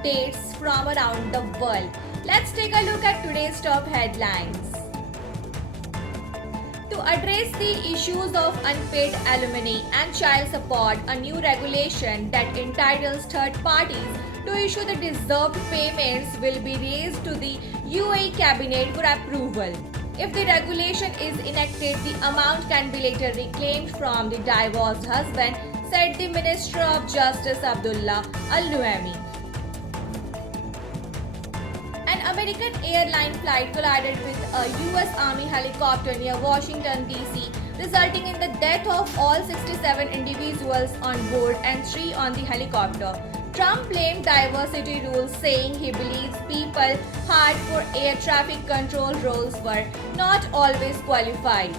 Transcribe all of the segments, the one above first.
updates from around the world. Let's take a look at today's top headlines. To address the issues of unpaid alimony and child support, a new regulation that entitles third parties to issue the deserved payments will be raised to the UAE cabinet for approval. If the regulation is enacted, the amount can be later reclaimed from the divorced husband, said the Minister of Justice Abdullah Al Nuaimi. An American airline flight collided with a US Army helicopter near Washington, D.C., resulting in the death of all 67 individuals on board and 3 on the helicopter. Trump blamed diversity rules, saying he believes people hired for air traffic control roles were not always qualified.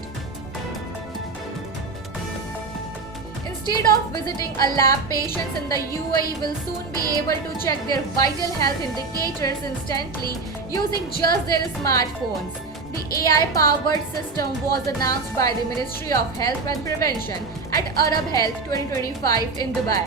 Instead of visiting a lab, patients in the UAE will soon be able to check their vital health indicators instantly using just their smartphones. The AI-powered system was announced by the Ministry of Health and Prevention at Arab Health 2025 in Dubai.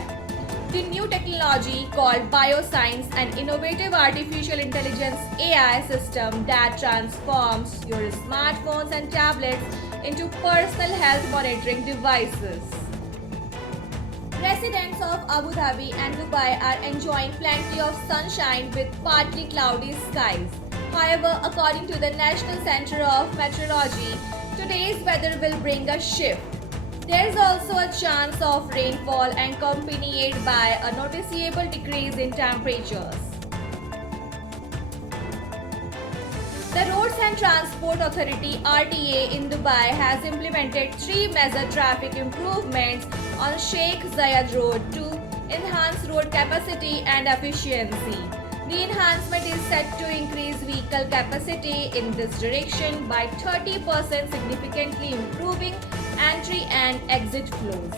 The new technology, called Bioscience, an innovative artificial intelligence AI system that transforms your smartphones and tablets into personal health monitoring devices. Residents of Abu Dhabi and Dubai are enjoying plenty of sunshine with partly cloudy skies. However, according to the National Center of Meteorology, today's weather will bring a shift. There is also a chance of rainfall accompanied by a noticeable decrease in temperatures. The Roads and Transport Authority (RTA) in Dubai has implemented 3 major traffic improvements on Sheikh Zayed Road to enhance road capacity and efficiency. The enhancement is set to increase vehicle capacity in this direction by 30%, significantly improving entry and exit flows.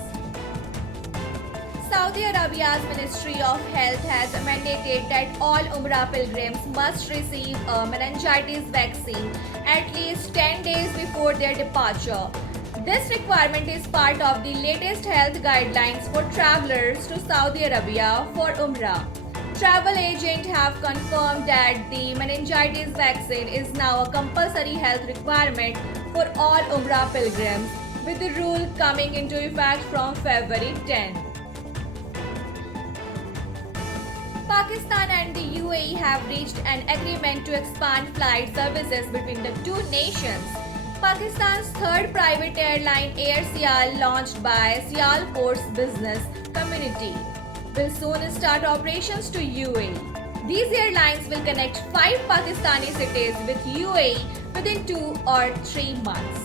Saudi Arabia's Ministry of Health has mandated that all Umrah pilgrims must receive a meningitis vaccine at least 10 days before their departure. This requirement is part of the latest health guidelines for travelers to Saudi Arabia for Umrah. Travel agents have confirmed that the meningitis vaccine is now a compulsory health requirement for all Umrah pilgrims, with the rule coming into effect from February 10. Pakistan and the UAE have reached an agreement to expand flight services between the two nations. Pakistan's third private airline, Air Sial, launched by Sialport's business community, will soon start operations to UAE. These airlines will connect 5 Pakistani cities with UAE within 2 or 3 months.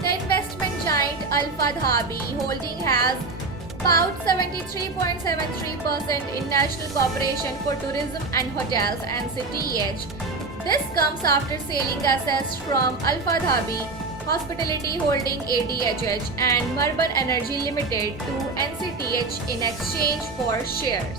The investment giant Alpha Dhabi Holding has about 73.73% in National Corporation for Tourism and Hotels (NCTEH). This comes after selling assets from Alpha Dhabi Hospitality Holding (ADHH) and Marban Energy Limited to NCTEH in exchange for shares.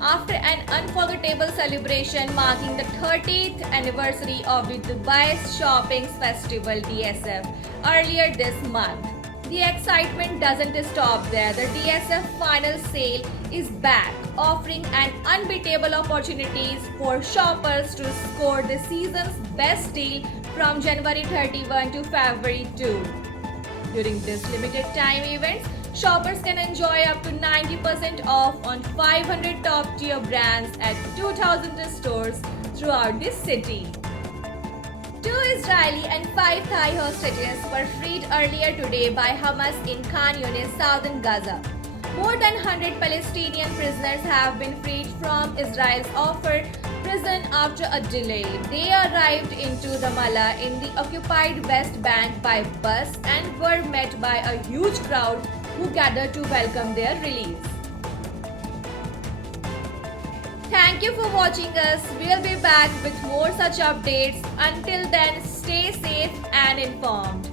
After an unforgettable celebration marking the 30th anniversary of the Dubai Shopping Festival (DSF) earlier this month, the excitement doesn't stop there. The DSF final sale is back, offering an unbeatable opportunities for shoppers to score the season's best deal from January 31 to February 2. During this limited time events, shoppers can enjoy up to 90% off on 500 top-tier brands at 2,000 stores throughout the city. 2 Israeli and 5 Thai hostages were freed earlier today by Hamas in Khan Yunis, southern Gaza. More than 100 Palestinian prisoners have been freed from Israel's offered prison after a delay. They arrived into Ramallah in the occupied West Bank by bus and were met by a huge crowd who gathered to welcome their release. Thank you for watching us. We'll be back with more such updates. Until then, stay safe and informed.